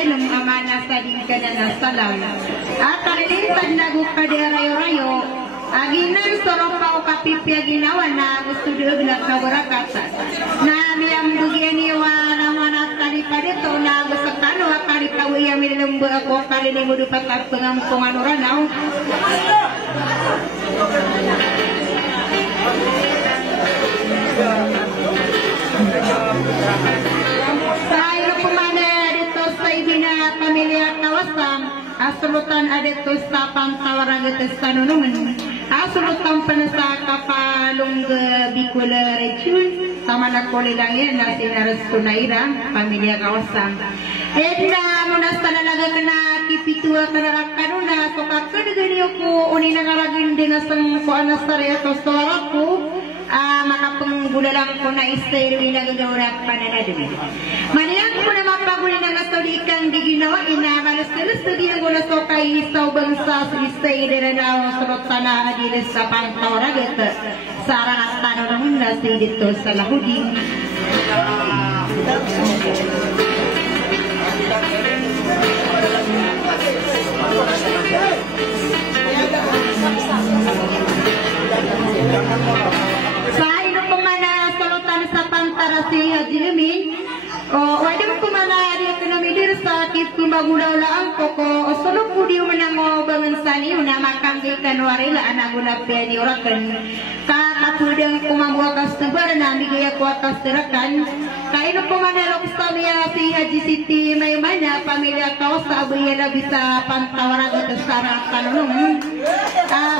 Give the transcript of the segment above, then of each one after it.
Dalam amanah sadin kadana salam atarilitan nagu pada rayo-rayo aginan soropau kapipi aginawana gustudu gelak kawarakata na miyam bugiani wana mana tadi pada to na gusakano akali kawiya milembu ako kali ni mudupat at pengampungan uranau saya pemana Bina pamilya kawasan asulutan adetus tapang tawaraga testanunungan asulutan penesa kapalung bikula recun tamana kolilangnya nasi naras tunaira pamilya kawasan edna munastana laga kena tipitua kena kanuna soka kedegeniuku unina karagin dinasang ko anasarya tosawaraku maka penggulalang ko na istayri na gagawrat pananadami maniyang ko na mapaguli na ngatolikan di ginawa inamalas-talas na ginagula so kay isaw bangsa sa istayri na na surot sana adilis sa pangtawaragat sarang at tanong na si dito sa lahuding Jimin wadang pemana dia kena midir sakit kumbagulau laang poko solo pudiu menango bangun sani una makang ikan warila anak guna piani orakan ka pudang kumambua kastebar nami gaya kuat kasterakan kaino pemana lok samia si Haji Siti Maimana pamilya kausa abuyela bisa pantawara ke sarang kanunung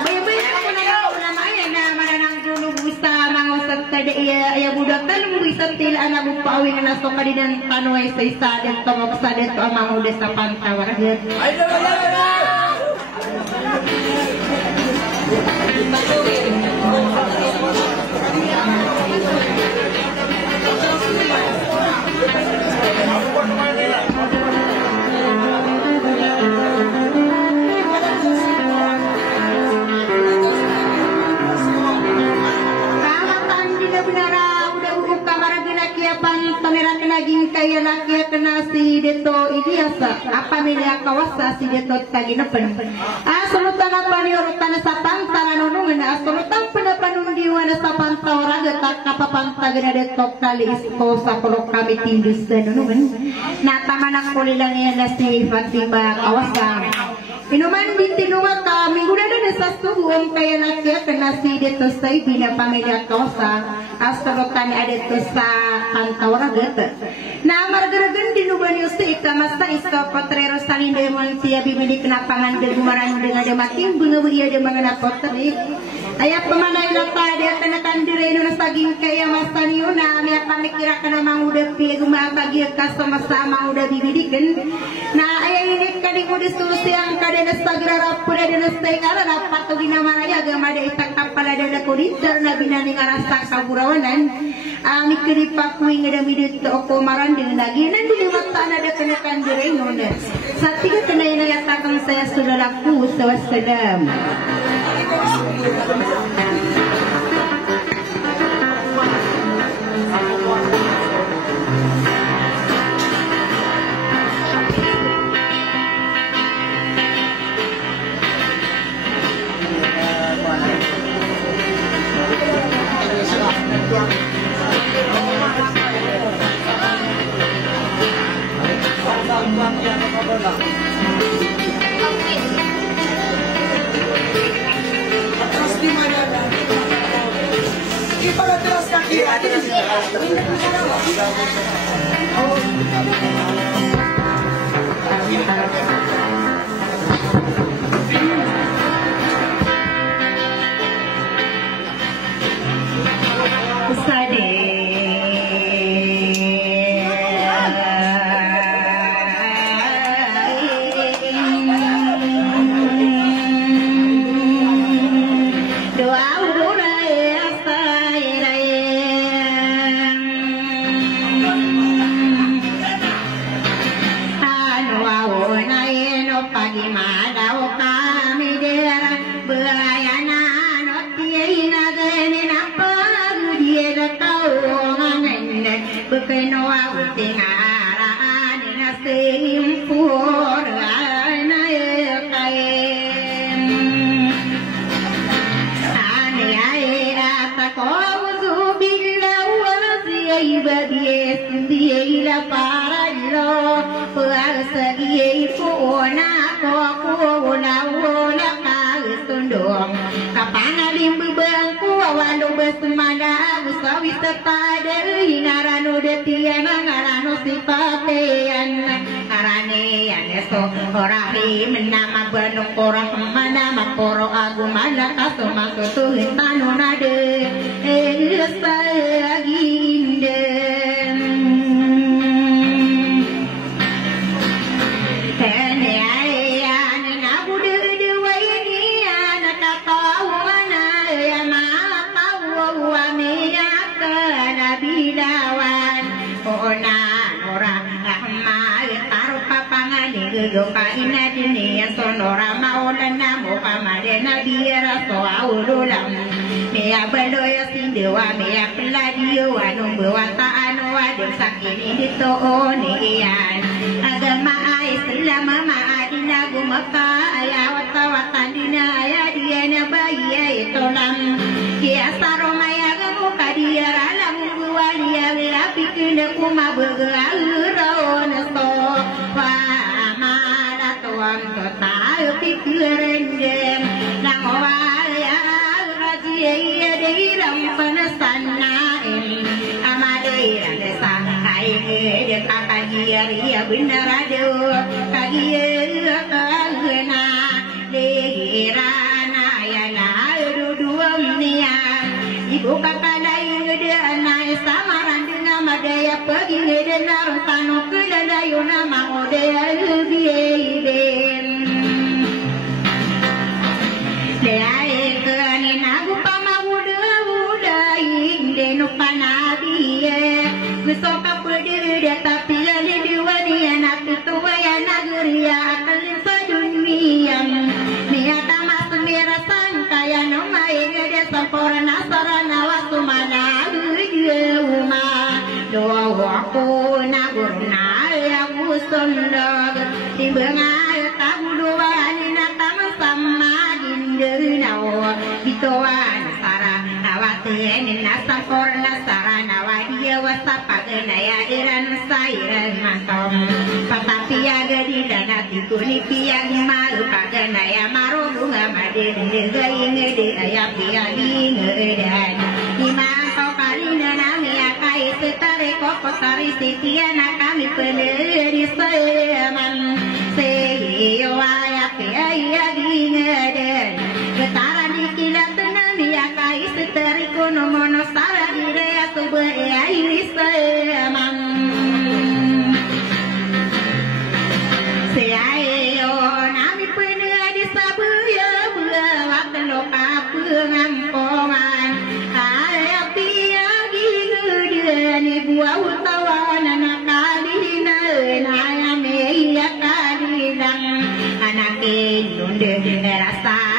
bayi-bayi aku nama ayah nama nang dulu bisa mangosat tadi ya budak kan bisa til anak bupawi na so kadidan panuay sa isa den tomok sa den to amang udah sa pantawara naging kaya laki kena si deto idiasa apa milia kawasa si deto tagi nepen asulutan apa ni urutan sa pantara nunungan asulutan penapanung diwana sa pantawara getak kapapantagana deto kali isko sa kolok kami tindus nunungan natamanak kulilang yan si Fatima kawasa inuman bintinunga ka minggu na sa suhuong kaya laki kena si deto sa ibina pamilya kawasa asulutan adeto sa pantawara getak na margaragan dinuban yung sa ita masa iska patrero salin demon siya bibili kenapangan dan gumaran dengan demating bunga dia dia mengenap potri ayah pemanai lata dia kenakan direno na saging kaya masa niyo na may pamikira ka namang udah piya gumakagya ka sama-sama udah bibilikan na ayah ini kading udah sulusi ang kada na sagrara pula na stay kala dapat to ginaman ay agama da itak kapala da kulitar na binaning arasa kaburawanan mikiri pakuing ada midit oko maran dengan lagi nanti di mata ada kenakan direno na sa tiga kena inayatakan saya sudah laku sawassalam Anu awon ae dong kapana limbu bangku walu besemada usawi setade hinaranu detiana ngaranu sipatean ngarane yaneso orahi menama benuk orang manama poro agumana kaso makutu tanunade saginde Kaina dunia sonora maulana muhammadana biara so audulam mea beloya sindewa mea peladio anu bewata anu adem sakini ditoonian agama Islam maadina gumaka ayawata watandina ayadiana bayi itolam kiasa romaya gamu kadia alam buwalia api kena kuma bergerak so total pikiran dem nang waya rajia diram penasana amade desa kai de kakagia ria benar ado kagia kagena lirana yana duduam nia ibu kakadai de anai samaran dengan madaya pergi de narutano keladayuna mangode biye Soka pedih tapi lali diwani anak itu waya nagri akan sedunia niata mas merah sangkaya nomai gede sampurna sarana waktu mana uma doa aku nagurna yang usundog timbengal tahu doa ni nata sama dindenau bitoan sara awatene nasa korna sarana wadia wasapagana iran sairan matom patapia gadi danati kunipia malu pagana ya maru bunga madin degai ngede ayapia dingedan imam kau kalina nami akai setare kokotari setiana kami peneri seman seyo ayapia iya dingedan getaran dikilat nami akai setare kono mono sara direa tuba airi seman seayo nami peneri sabuya bua waktu loka pengampongan ayapia gigudani buah utawana nakalina nayame iya kadidang anakin lunde rasa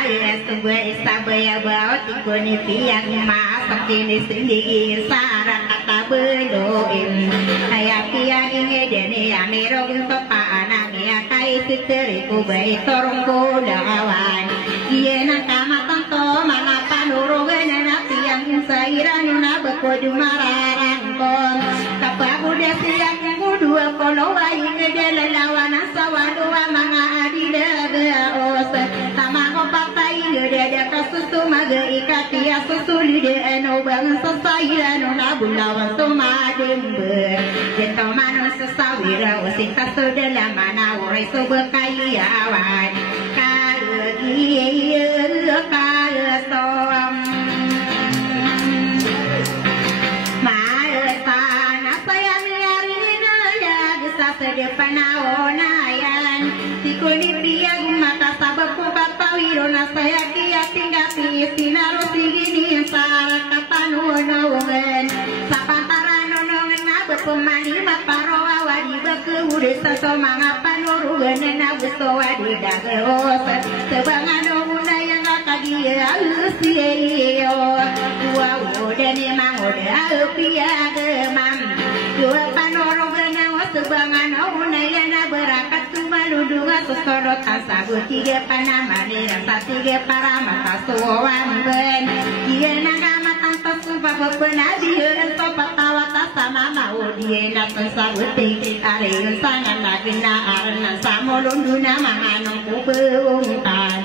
sebuah isabaya bawa tikuni piang masak ini sendiri sarang kata beloin ayah piang ini dene amerog papa anak ya kai siteriku baik torong kudawan iya nakama tanto mangapa nurogan anak piang sairan nuna bekodu mararang kon kapag udah siang dua kono bayi ngedela lawan sawadua mga adida beos tamako papai ngedada kasusu maga ikatia susuli de eno bang sasaya no nabulawan sumadembe jento mano sasawira wasita sodela mana urai sobekayawan kalegi kalasom sedepan awonayan tikuni piang mata sababku kapawiro na saya kia tinggapi sinaro sigini sarat kapanunawen sapantaran nonongan na berpemani maparoa wadi bekeude so mangapanurugan na gusto wadi dagos sebangan umuna yang kakadia usiyo wow dene mangode alpia gemam dua panurugan sebangan aunayana berakat tumaludunga sosoro tasabu tiga panamari rasa tiga paramata suwan ben dia nagama tanpa sumpah bebenabi sopat tawata sama mau dia natan sabuti ariun sangan lagina arna samolunduna manganong kubeungkan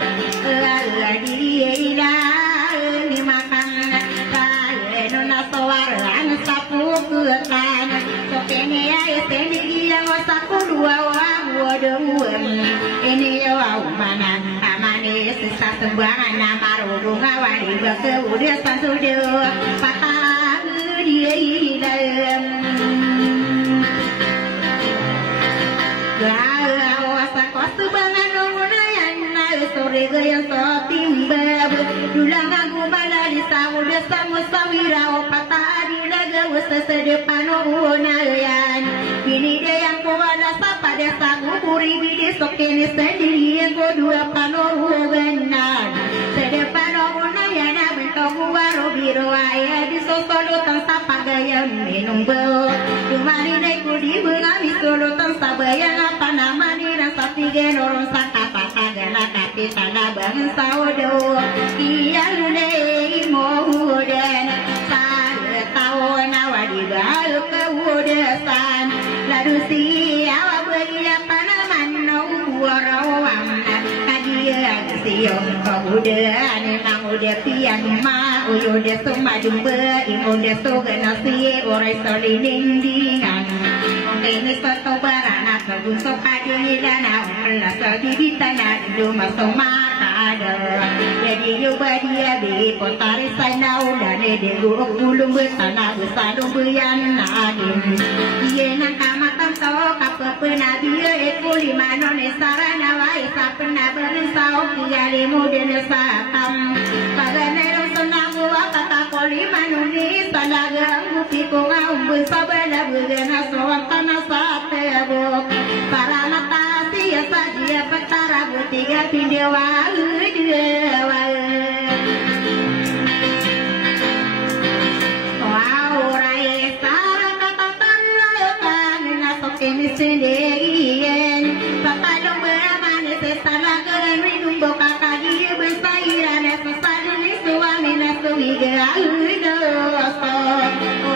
lagi sumbangan nama rurung awali udah sansudah patah dia hilang gawasa kos bangan umunayan sore gaya sotimba dulang aku baladi saudah samu sawira patah dilaga wasa sedepan umunayan ini dia yang kuala sapa desa kuburi bidi sokene sendiri yang dua panoru benar sedepan umunayan bentuk waro biru ayah di sosolo tanpa pagayam minum bau kumari naik kudi bengami solo tanpa bayang apa nama ni rasa tiga norong sakata kagana kati tanah bangsa odo iya lulei mohudan saya tahu nawadi balu kewudasan lalu siapa bagi apa nama warawam kadia siom kemudian emang udah pian ma udah semua jumpa udah sogana si orai solidindingan ini satu barana kegun sokadi dana ulah sabibitana rumah somata ada jadi coba dia di potari sana udah de gulung besana besar buyan nadim dia nang kamatan to kapena dia ekuli manone sarana wai sapna bersau kiali muden satam pagane sonamu kata koli manuni salaga mupi ko ngau sabala bugana sawantana satebo para matasi ya saja petara butiga pindewa dewa wow rai sara kata tanah kan nasok ini sendirian patalong beramane sesalaga minum boka kaki bersairan sesaduni suami nasui galudo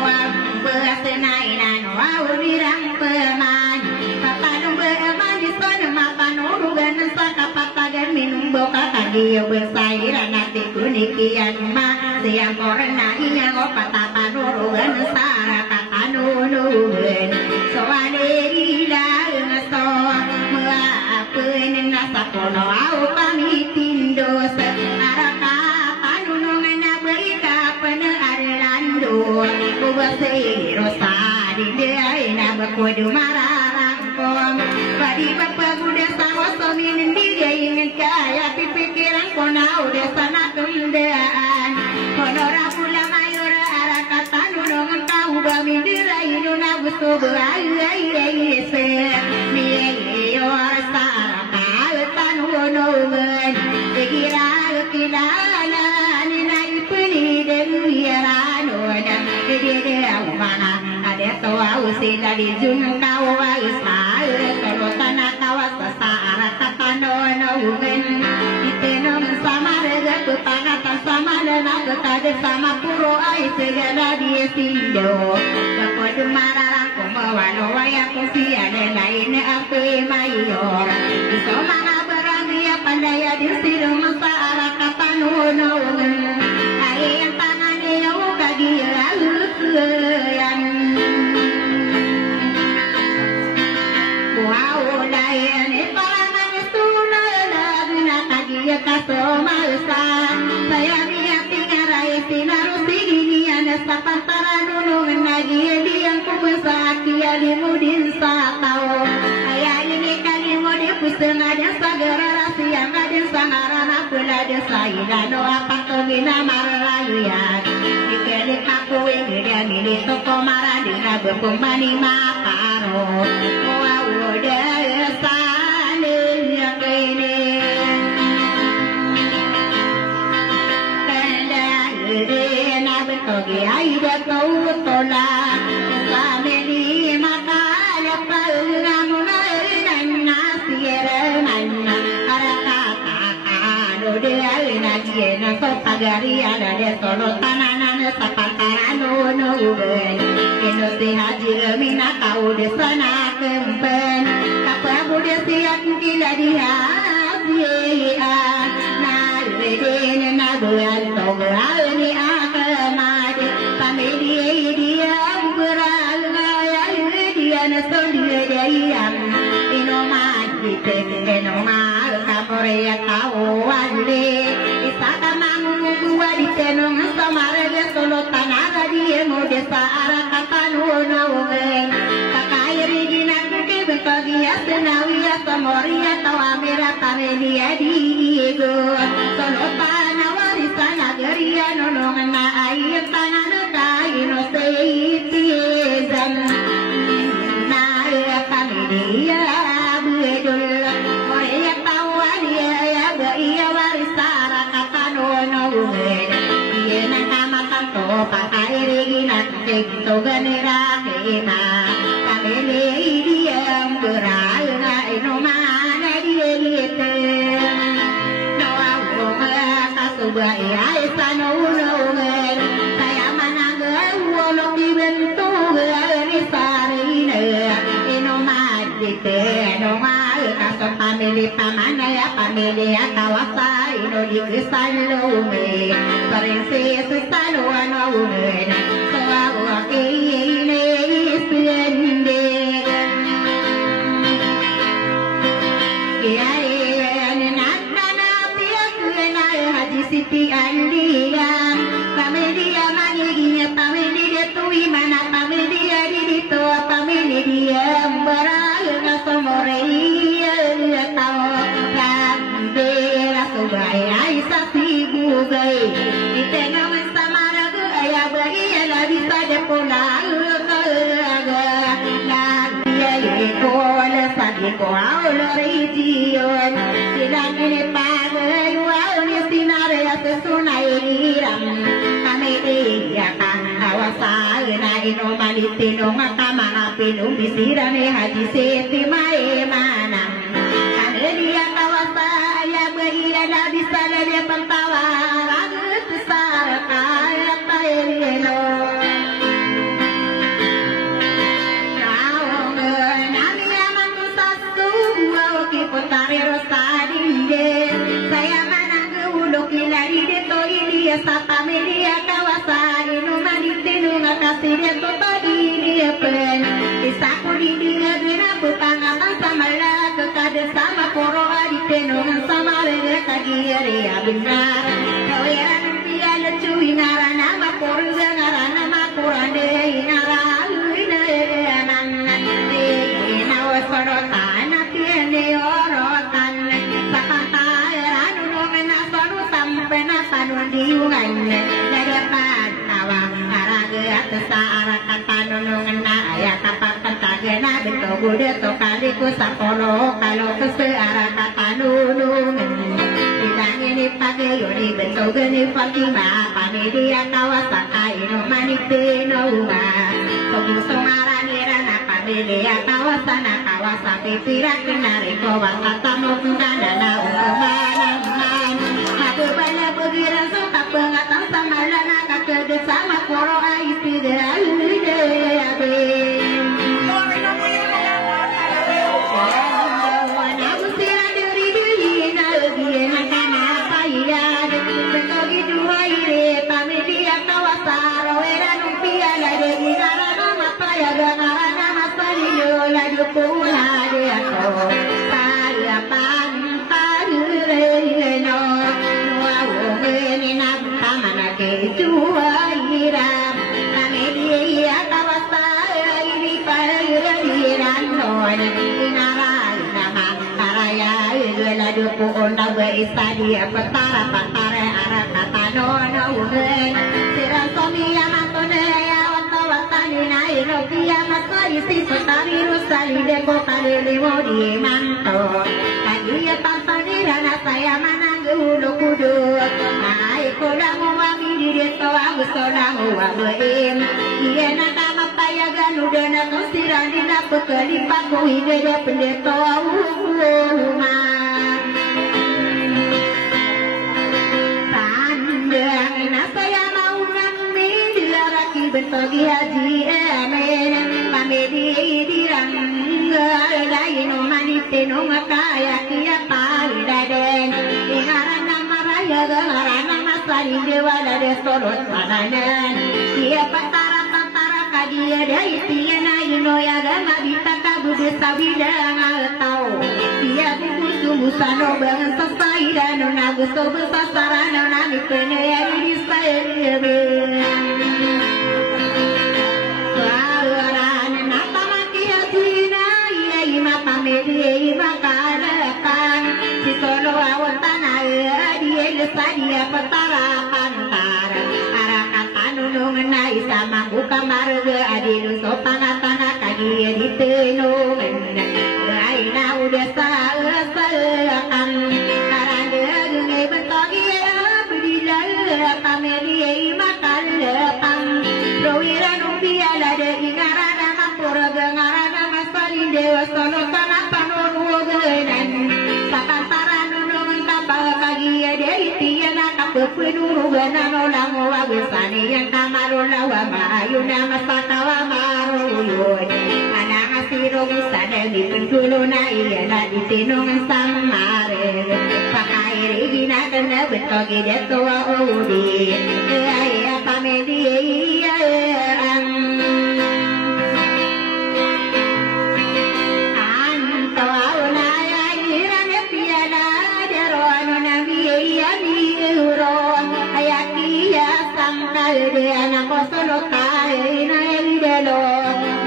wow besenainan wow birang peman patalong beramane sana mapan urugan sakapatagan minum boka kaki bersairan nanti kunikian ma siang korena iya ngopatapan urugan sarakatanunugen soane ilang so muapeun nasakono au pamitindo araka panunungan berita penearlando ubase rosadi deaina bakudu mararangkom padi bapaguda sawoso minin dia ingin kaya pipikiran kona udah sana kendaan konora pula mayora araka tanunungan tahu bamindira inuna butuh berai se miyo saraka tanunungan dikira kilala ninai puni denuyaranoda dia umana ada toa usida di junung kawa isal kalau tanah kawas sara katanonugan itenom sama rega kutangatan sama dana ketade sama puro ai segala dia sindo kapodu mararang kumawano waya kusiane lain ape mayor iso mana berani pandaya di sido masa arah katanonugan ai yang tangannya kagi laluyan wow dayan parangan sula lagna kagia kasomasa saya niat ngarai sinarusi ini ana sapantaran nunung nagi diang kubesaki ali mudin satao aya ini kali mudi pusena dan sagara rasia ngaden sangarana pula desa ilano apa togina marayuyan ikeli aku ingin mini toko maradina bepemani maparo wow desa yang ini na betogi aida kau tola sameni makala paunamuna nasiera manna araka anu de alina diena sopagari ada de solo tanana sapatarano no ben eno se haji mina kau de sana kempen kapabu de siat kila dia dia na redene na buan togal ni akamad pamedi dia beral ya dia na sondia dia ino ma dite ino ma kaporea kau ande tenong samarga solo tanara dia mo desa arah katanuna wong kakairi ginak ke bepagia senawia samoria tawamira tamelia digo solo tanawari sanageria nolongan na ayat tanana kaino seitizan na tamelia buedul oria tawalia ya iya warisara katanono iya nama tanto pakairi ginak to ganera kema kamele diam berana ino mana dia lite no awo kasuba ya sano no saya manangga wono dibentu ni sarine ino madite no mai kaso pamili pamana ya pamili ya kawasa ino dikesalo me parense salo ano so awo kini sende ya nana pia kuna haji siti andia pamelia maniginya pamelia tui mana pamelia dito pamelia barang somoreia tao bandera sobai ai sapi bugai itenang samara aya bagi la bisa de pola ko aulo region silang ini pagai ni sinar ya sesunai ram kami iya kan awasa na ino malitino matama pinung bisirane haji seti mae mana kami dia kawasa ya beria la bisa le pantawa ragut besar kaya paelino saya manang ulok ilari deto ilia sapa media kawasan inu manitinu ngakasih deto tadi dia pen isaku di dia gena putangatan samala kekade sama poro aditenu sama lele kagiari ya benar kaweran pia lecu ingarana ma poro ngarana ma kurande inara ine mangan ina wasorotan tiene orotan diungan dadapat tawang araga atesa arakan tanunungan na aya kapakan tagana beto bude to kaliku saporo kalau kese arakan tanunungan ilang ini pagi yoni beto geni Fatima panidia kawasan aino manitino uma pengusung aranirana panidia kawasan kawasan pipirak kenari kawasan tamukana na umanan bala begiran suka pengatang sama lana kakede sama poro aisi de alude abe wana usira diri diri na biena kana paya betogi dua ire pamedia kawasaro era numpia la de garana mapaya garana masali yo la dupuna de ako saya pan parure no Juaira, Kamelia Kawasa, ini payuran non, inarai nama karaya, ila dupu onda berisadia petara petara arah kata nono uhen, siran somia matone ya wata wata nina irokia masai si petari rusali deko kali limo di manto, kagia tantani rana saya mananggu kudu, ai kodamu dito ang solang wabaim iya nakama payagan udah nakong sirani na pagkalipat ko higaya pendeto umang tandang na saya maunang milaraki bentogi haji amen pamedi dirang lain manitino makaya kia paidaden ingaran nama raya garana sari dewala de solot mananan dia patara kadia dai tiana ino ya gama bitaka bude sabida ngatau dia buku musano bangan sasai dan nago sobe sasarana nami pene ya di sai Sadia petara pantar arakatan nunung na isa mabuka marga adilu sopangatana kagi di tenung ay na udah salam karande gungai bentogi abdilal kameli makal pang rawira numbiala de ingarana mampura gengarana masalin dewa sono tanah panunugenan sapantara dari tiada kapepenuh ganano lango wagesani yang kamarola wa mayuna masakawa maruyun anak asiro bisa dari pendulu na iya na di tinong samare pakairi gina kena betogi detua udi iya pamedi iya anak kosolo kai na elidelo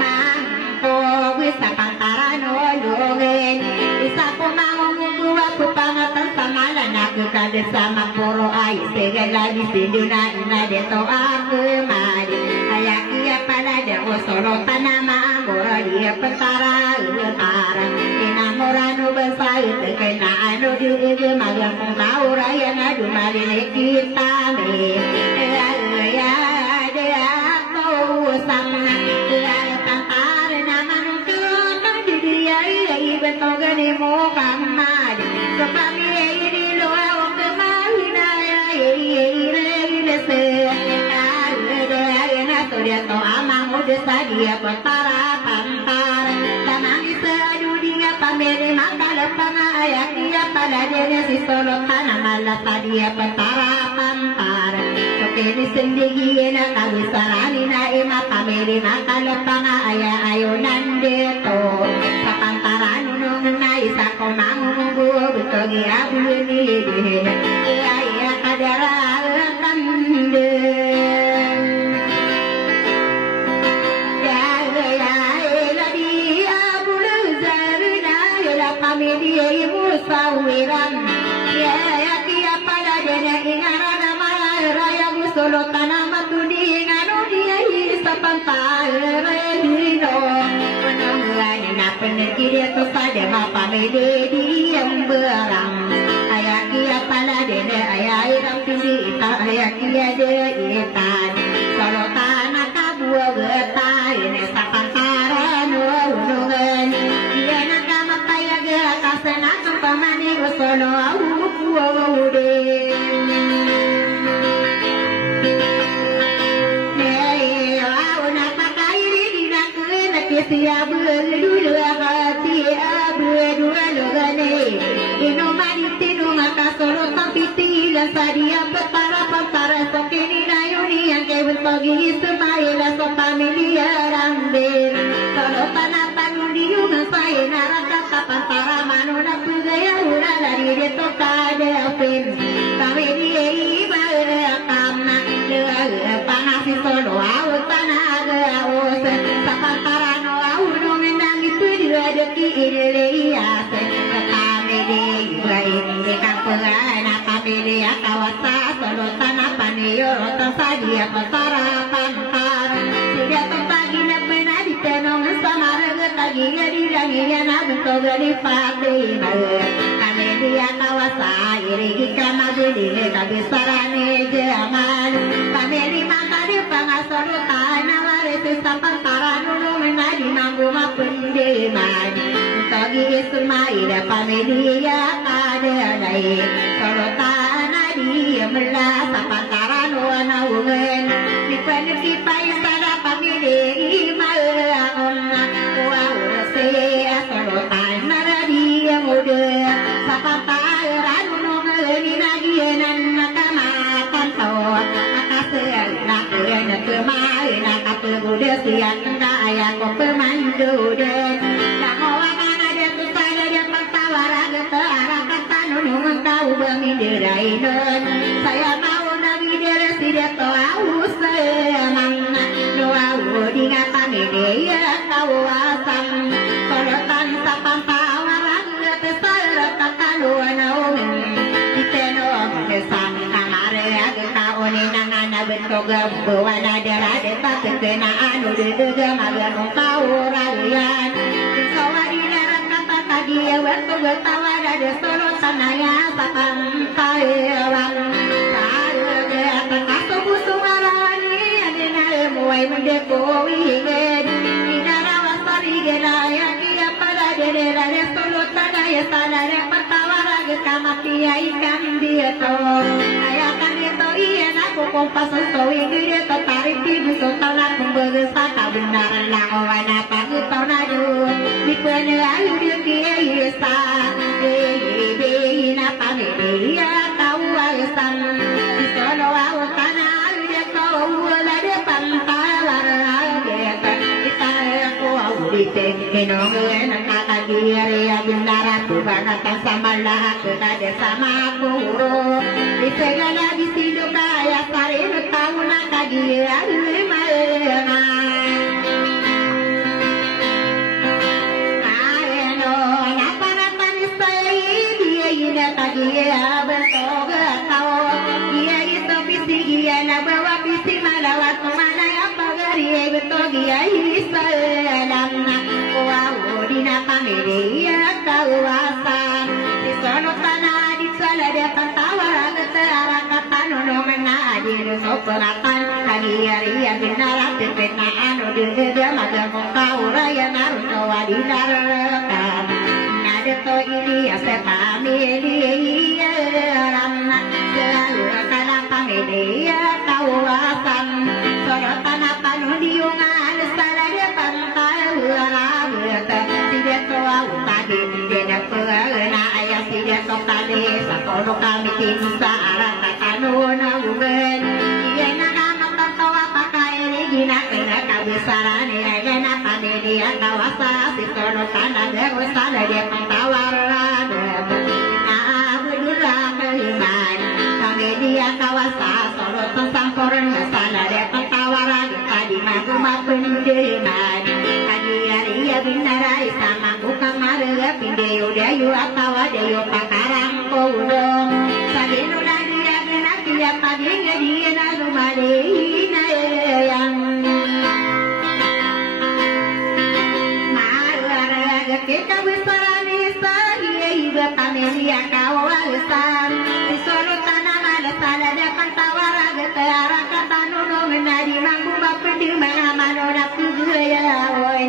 mangko bisa pantaran olongen bisa kumangungu aku pangatan samalan aku kade sama poro ai segala di siduna ina deto aku mari ayak ia pada de osolo tanama amora dia pentara utara enamorano besar tekena anu di magang kau raya ngadu mari kita me Betogani Muhammad Sepami ini doa untuk mahina ini Ada surya to amang udah sadia petara pantar Tanang sedunia pameri maka lepang ayak dia pada dia si solo tanah malah sadia petara pantar Sokeni sendiri nak kabisarani na ima pameri maka lepang ayak ayunan deto Papantaran na isa ko mangungu betogi abu ni iya kadara kande ya la di abu zarina la pamedi musawiran ya kia pada dene ingara raya musolo tanama tudi nganu dia isa pantai redino Penergi tu pada mapa mede diam berang Ayah kia pala dene ayah iram tindi ita ayah kia de itan Solo tanah kabua getai Ini sapantaran unungan Ia nak mataya gerak kasena Kampamani solo awu ude Siap berdua hati berdua logane Ino maritino maka solo tapi tinggal sadia petara petara sokini nayuni yang kebun pagi semaila so familia rambil solo tanah panundi unga saya naraka kapantara manuna pugaya ura dari deto kade apin kami dia iba kamna lea panasi solo awal tanah gaos sapantara Rezeki iliyas kami di bayi kampung kami di kawasan solo tanah paniyor sadia petara pantar tidak terpagi nak pernah di tenong samara getagi di langinya nak untuk di Fatima kami di kawasan iri kama di kami sarane jaman kami di mata di pangasoro tanah waris sampantara nulung di manggu pendeman Tagi Ismail pamedia ada naik Kalau tanah dia melas Sapantaran wana ungan Di penerti paisana pamedia malaon Wau resea Kalau tanah dia muda Sapantaran unungan Inagianan Nakamakan tawak Akasel Nakuyan Kemarin Nakapeguda siang Ayah ko pemandu den Nakawakan ada tusada dia pertawara Gata arah kata nunung Kau bermindirai nun Saya mau nabi dia si dia toa bentuk bawana derade tak kenaan udah magan kaurayan sawadina kata tadi waktu bertawa ada solo tanaya sapang kaiwan sarege kata busungaran adena muai mendekowi dinara wasari geraya kia pada derera solo tanaya sanare patawara kamatia ikan dia to ayakan itu iya nak kompas sowi dia tertarik di sotana pembesa kebenaran lawan apa kita nadu di penelayu dia isa na pamilya tahu alasan di sono awtana dia kau la dia pantalar dia kita aku di tengenong kata dia ya benar aku banget sama lah ada sama aku di segala di situ kaya sari tahu nak dia lima dia bentuk tahu dia itu bisik dia nak bawa bisik malawat kemana apa gari bentuk dia Islam wow dina pamilia kawasan di sono tanah di sana dia tawar ketara kata nono menadir soperapan lagi ria benar tepenaan udah maga kau raya naruto wadinar to ini ase pamilia ramna kana pamilia kawasan sorotana panudiungan salade pantai urabata tidak tua utadi tidak pernah ayah tidak tokade sakono kami kinsa arah kanuna uben iya nama tawa pakai gina kena kabesaran ya na pamilia kawasan sikono tanah dewasa dia tawaran nah berdua keiman pamilia kawasan solo samporan sana dia tawaran tadi magu mapendeman tadi ya binarai sama buka marga pindeu dayu atawa dayu pakarang kodong sadeno dia gena dia pagi dia na rumadina yang kita besaran iya pamilia kawasan di sono tanah ada sana depan tawara getara kata nono menadi mampu bapendi mana manona kugaya oi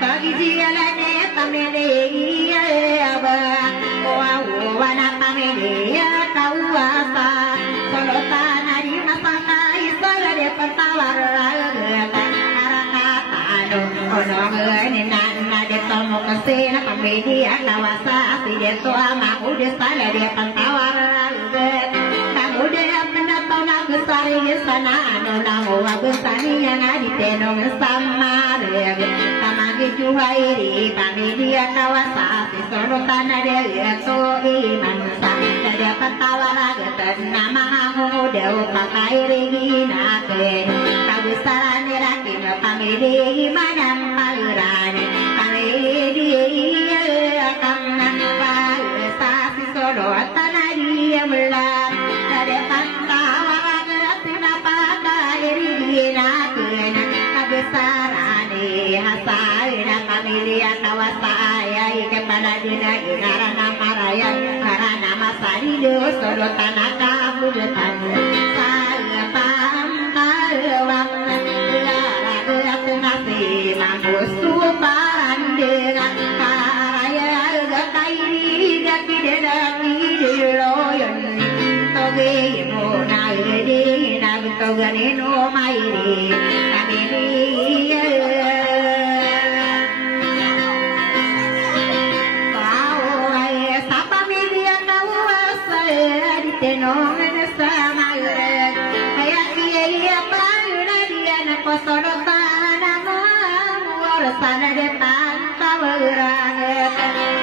pagi dia lane pamilia aba wana pamilia kawasan sono tanah di masaka isala depan tawara getara kata nono menena tomo kesena pamilia kawasan tidak soal mau desana dia pantawar kamu dia pendatang nak besar di sana anu namu besani yang ada tenong sama dia sama dijuairi pamilia kawasan di sono tanah dia so iman sama dia pantawar nama kamu dia pakai regina ke kawasan rakin pamilia mana paluran dia karena stasi solo tanah dia melang ada pantawar kenapa kairi dia kena kebesaran hasilnya pamilia kawasan kepada dia karena maraya karena masari do solo tanah kamu depan saya paham kalawang nasi mampu supan dengan karaya gakai daki daki diloyon toge mo na ide na togane no mairi kamini kau ay sa pamilya kawasa di tenong sama kaya iya pa dia na posoro sana depan tawaran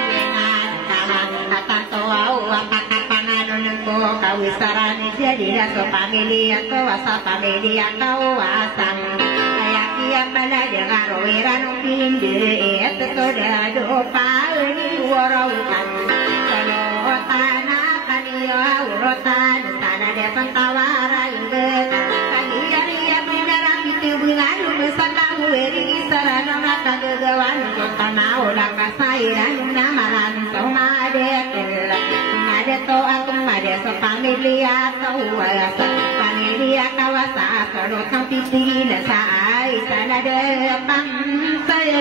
dengan kawan kata toa pakapangan nengko kawisaran jadi daso pamilia kawasa pamilia kawasan kayak kia pada dengan roiran pinde itu sudah dopa ini waraukan kalau tanah kania urutan sana depan tawaran sakamu eri sarana maka gegawan kota mau laka sairan namaran somade kela made to aku made so pamilia kau wasa pamilia kawasa soro kampiti na sai sana depan saya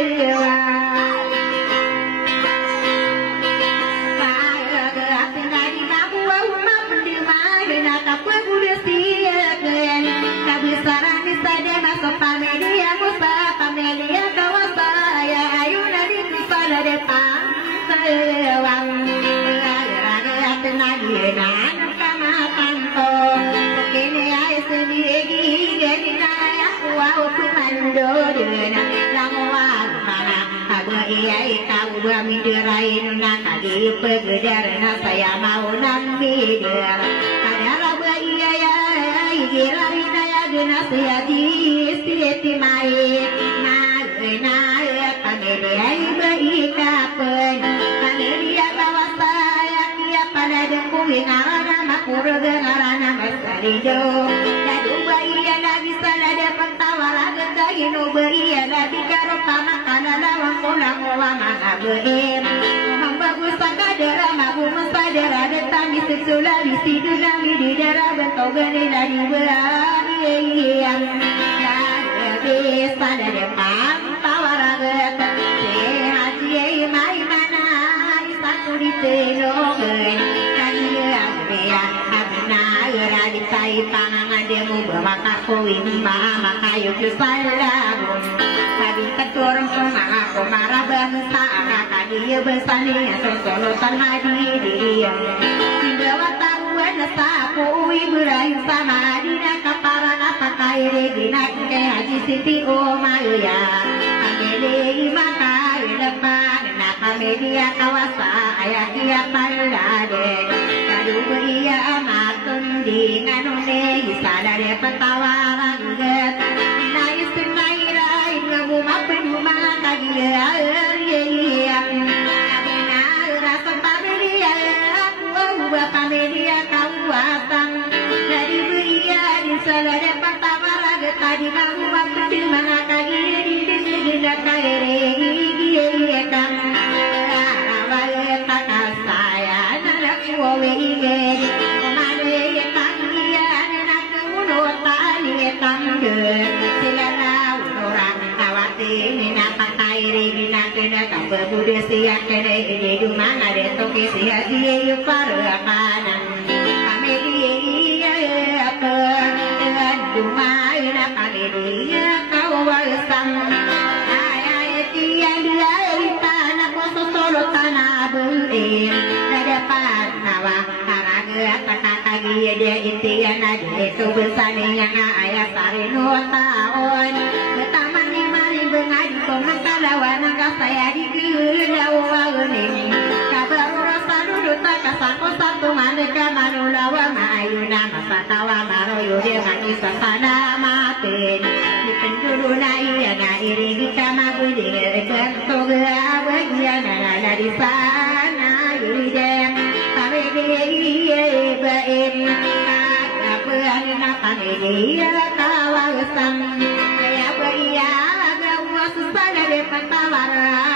saya mau nambi dia adalah saya di siti mai na pamelia ibu kapen pamelia bawa saya kia pada dengkui ngarana makura ngarana masarijo dadu bayi ada bisa ada pentawala gedai no bayi ada bikaro pamakana lawang kolang wama ngabeem bagus sakadera mabu masadera detami sesula bisi dunami di darah bentogani dari berani yang habis pada depan tawaraget haji mai mana satu di tenogen kania bea abna era di tai pangan demu bawa kakuin mama kayu kesalamu tadi keturun pemala komara bangsa dia bersani sosolotan hadi dia dibawa tahuan sapu ibu rayu sama dina kaparan apa kaire dina ke haji siti omaya amele maka lepan napa media kawasa ayah dia palade kadu beria amatun di nganone isada de petawaran get nai senaira ingamu mapen rumah kagia pamelia kawasan dari beria di salada pertama lagi tadi kamu waktu mana kagi di kaire kam awal kata saya nak kuwe ige mane tangia nak kuno tali tamde silana orang awati mina kaire mina kena kabe bude sia kene ini dumana de toke sia dia parakanan pamelia apa dumana pamelia kawasan ayat dia tanah koso solo tanah beli depan nawa haraga kata dia intian itu besarnya ayat sarino tahun betaman ni mari bengadi pengalawan saya di ini kabar rasa duduk tak kasako satu maneka manulawa mayuna masa tawa maroyo dia ngaki sasana maten di penjuru nai na iri di kama budi bertoga bagian ada di sana yudem tapi dia baim apa yang apa dia kawasan saya beria gawa susana de patawaran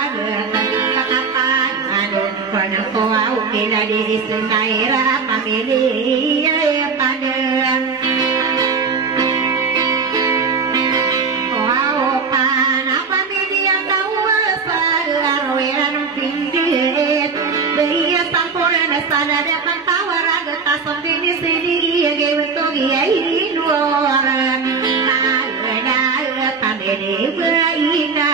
kau kira diri sengaira pamelia padang kau panah pamelia kau sarweran pinggir dia sampuran sana depan tawaran getasong dini sini ge betul ge luaran ada pamelia berina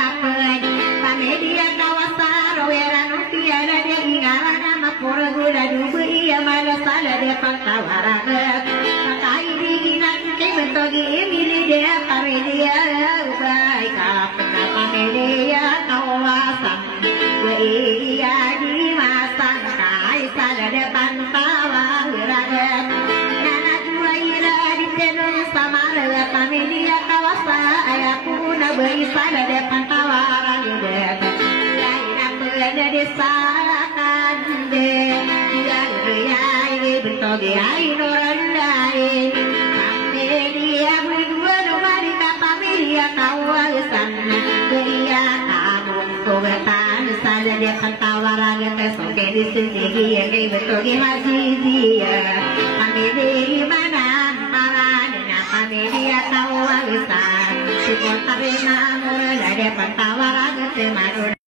pamelia kawasan weran tiada dia ingaran pura gula dubi ya malah salah dia pangkawaran pakai dinan ke bentogi emili dia pamelia ubai kapna pamelia kawasan beria di masang kai salah dia pangkawaran nana dua ira di tenung sama dia pamelia kawasan ayah puna beri salah dia pangkawaran dia ada desa bentogi ai noran lain pamelia berdua nomari pamelia kawa wetan saja dia pentawaran tes oke di sini yang betul masih dia kami di mana marana kami dia tahu bisa support tapi namur ada pentawaran teman